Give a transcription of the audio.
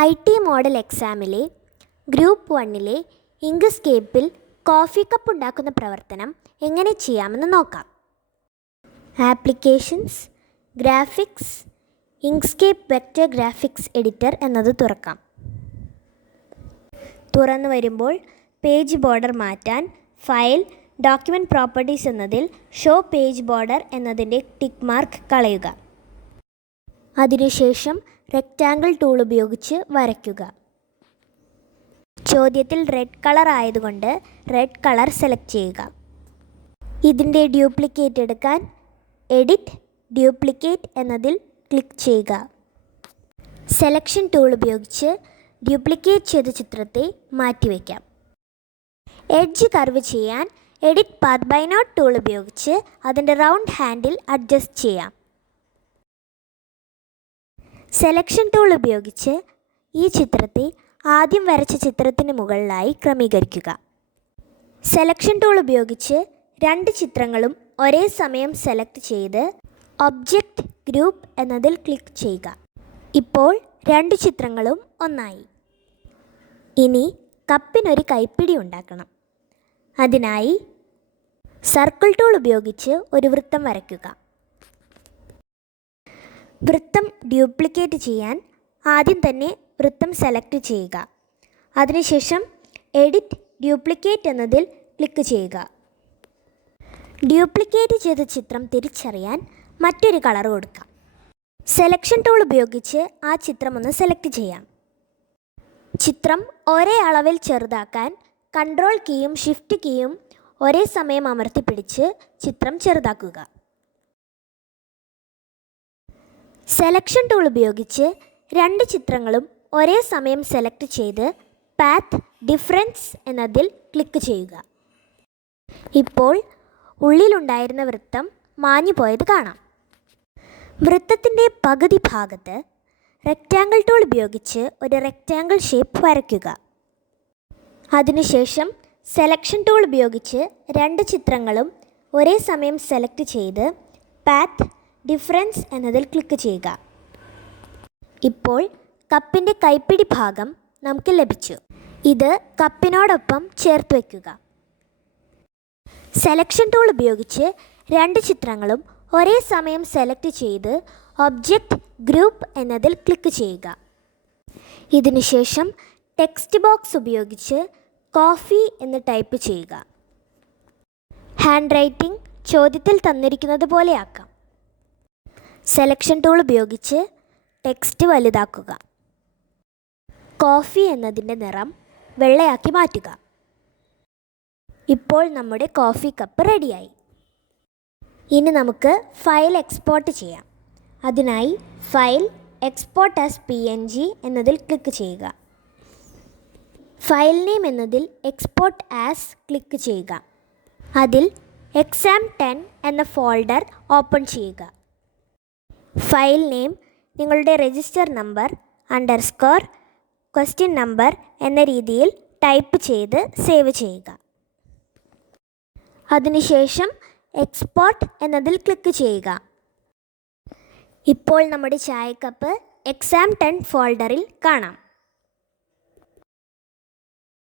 IT model എക്സാമിലെ group 1-ലെ ഇങ്ക്സ്കേപ്പിൽ കോഫി കപ്പ് ഉണ്ടാക്കുന്ന പ്രവർത്തനം എങ്ങനെ ചെയ്യാമെന്ന് നോക്കാം. Applications, graphics, Inkscape vector graphics editor എന്നത് തുറക്കാം. തുറന്നു വരുമ്പോൾ പേജ് ബോർഡർ മാറ്റാൻ ഫയൽ, ഡോക്യുമെൻറ്റ് പ്രോപ്പർട്ടീസ് എന്നതിൽ ഷോ പേജ് ബോർഡർ എന്നതിൻ്റെ ടിക്ക് മാർക്ക് കളയുക. അതിനുശേഷം റെക്റ്റാങ്കിൾ ടൂൾ ഉപയോഗിച്ച് വരയ്ക്കുക. ചോദ്യത്തിൽ റെഡ് കളർ ആയതുകൊണ്ട് റെഡ് കളർ സെലക്ട് ചെയ്യുക. ഇതിൻ്റെ ഡ്യൂപ്ലിക്കേറ്റ് എടുക്കാൻ എഡിറ്റ് ഡ്യൂപ്ലിക്കേറ്റ് എന്നതിൽ ക്ലിക്ക് ചെയ്യുക. സെലക്ഷൻ ടൂൾ ഉപയോഗിച്ച് ഡ്യൂപ്ലിക്കേറ്റ് ചെയ്ത ചിത്രത്തെ മാറ്റിവെക്കാം. എഡ്ജ് കർവ് ചെയ്യാൻ edit path by not tool ഉപയോഗിച്ച് അതിൻ്റെ റൗണ്ട് ഹാൻഡിൽ അഡ്ജസ്റ്റ് ചെയ്യാം. സെലക്ഷൻ ടൂൾ ഉപയോഗിച്ച് ഈ ചിത്രത്തെ ആദ്യം വരച്ച ചിത്രത്തിന് മുകളിലായി ക്രമീകരിക്കുക. സെലക്ഷൻ ടൂൾ ഉപയോഗിച്ച് രണ്ട് ചിത്രങ്ങളും ഒരേ സമയം സെലക്ട് ചെയ്ത് ഒബ്ജക്റ്റ് ഗ്രൂപ്പ് എന്നതിൽ ക്ലിക്ക് ചെയ്യുക. ഇപ്പോൾ രണ്ട് ചിത്രങ്ങളും ഒന്നായി. ഇനി കപ്പിനൊരു കൈപ്പിടി ഉണ്ടാക്കണം. അതിനായി സർക്കിൾ ടൂൾ ഉപയോഗിച്ച് ഒരു വൃത്തം വരയ്ക്കുക. വൃത്തം ഡ്യൂപ്ലിക്കേറ്റ് ചെയ്യാൻ ആദ്യം തന്നെ വൃത്തം സെലക്ട് ചെയ്യുക. അതിനുശേഷം എഡിറ്റ് ഡ്യൂപ്ലിക്കേറ്റ് എന്നതിൽ ക്ലിക്ക് ചെയ്യുക. ഡ്യൂപ്ലിക്കേറ്റ് ചെയ്ത ചിത്രം തിരിച്ചറിയാൻ മറ്റൊരു കളർ കൊടുക്കാം. സെലക്ഷൻ ടൂൾ ഉപയോഗിച്ച് ആ ചിത്രം ഒന്ന് സെലക്ട് ചെയ്യാം. ചിത്രം ഒരേ അളവിൽ ചെറുതാക്കാൻ കൺട്രോൾ കീയും ഷിഫ്റ്റ് കീയും ഒരേ സമയം അമർത്തിപ്പിടിച്ച് ചിത്രം ചെറുതാക്കുക. സെലക്ഷൻ ടൂൾ ഉപയോഗിച്ച് രണ്ട് ചിത്രങ്ങളും ഒരേ സമയം സെലക്ട് ചെയ്ത് പാത്ത് ഡിഫറൻസ് എന്നതിൽ ക്ലിക്ക് ചെയ്യുക. ഇപ്പോൾ ഉള്ളിലുണ്ടായിരുന്ന വൃത്തം മാഞ്ഞു പോയത് കാണാം. വൃത്തത്തിൻ്റെ പകുതി ഭാഗത്ത് റെക്റ്റാങ്കിൾ ടൂൾ ഉപയോഗിച്ച് ഒരു റെക്റ്റാങ്കിൾ ഷേപ്പ് വരയ്ക്കുക. അതിനുശേഷം സെലക്ഷൻ ടൂൾ ഉപയോഗിച്ച് രണ്ട് ചിത്രങ്ങളും ഒരേ സമയം സെലക്ട് ചെയ്ത് പാത്ത് ഡിഫറൻസ് എന്നതിൽ ക്ലിക്ക് ചെയ്യുക. ഇപ്പോൾ കപ്പിൻ്റെ കൈപ്പിടി ഭാഗം നമുക്ക് ലഭിച്ചു. ഇത് കപ്പിനോടൊപ്പം ചേർത്ത് വയ്ക്കുക. സെലക്ഷൻ ടൂൾ ഉപയോഗിച്ച് രണ്ട് ചിത്രങ്ങളും ഒരേ സമയം സെലക്ട് ചെയ്ത് ഒബ്ജക്റ്റ് ഗ്രൂപ്പ് എന്നതിൽ ക്ലിക്ക് ചെയ്യുക. ഇതിനുശേഷം ടെക്സ്റ്റ് ബോക്സ് ഉപയോഗിച്ച് കോഫി എന്ന് ടൈപ്പ് ചെയ്യുക. ഹാൻഡ് റൈറ്റിംഗ് ചോദ്യത്തിൽ തന്നിരിക്കുന്നത് പോലെയാക്കാം. സെലക്ഷൻ ടൂൾ ഉപയോഗിച്ച് ടെക്സ്റ്റ് വലുതാക്കുക. കോഫി എന്നതിൻ്റെ നിറം വെള്ളയാക്കി മാറ്റുക. ഇപ്പോൾ നമ്മുടെ കോഫി കപ്പ് റെഡിയായി. ഇനി നമുക്ക് ഫയൽ എക്സ്പോർട്ട് ചെയ്യാം. അതിനായി ഫയൽ എക്സ്പോർട്ട് ആസ് PNG എന്നതിൽ ക്ലിക്ക് ചെയ്യുക. ഫയൽ നെയിം എന്നതിൽ എക്സ്പോർട്ട് ആസ് ക്ലിക്ക് ചെയ്യുക. അതിൽ exam10 എന്ന ഫോൾഡർ ഓപ്പൺ ചെയ്യുക. ഫയൽ നെയിം നിങ്ങളുടെ രജിസ്റ്റർ നമ്പർ _ ക്വസ്റ്റ്യൻ നമ്പർ എന്ന രീതിയിൽ ടൈപ്പ് ചെയ്ത് സേവ് ചെയ്യുക. അതിനുശേഷം എക്സ്പോർട്ട് എന്നതിൽ ക്ലിക്ക് ചെയ്യുക. ഇപ്പോൾ നമ്മുടെ ചായക്കപ്പ് exam10 ഫോൾഡറിൽ കാണാം.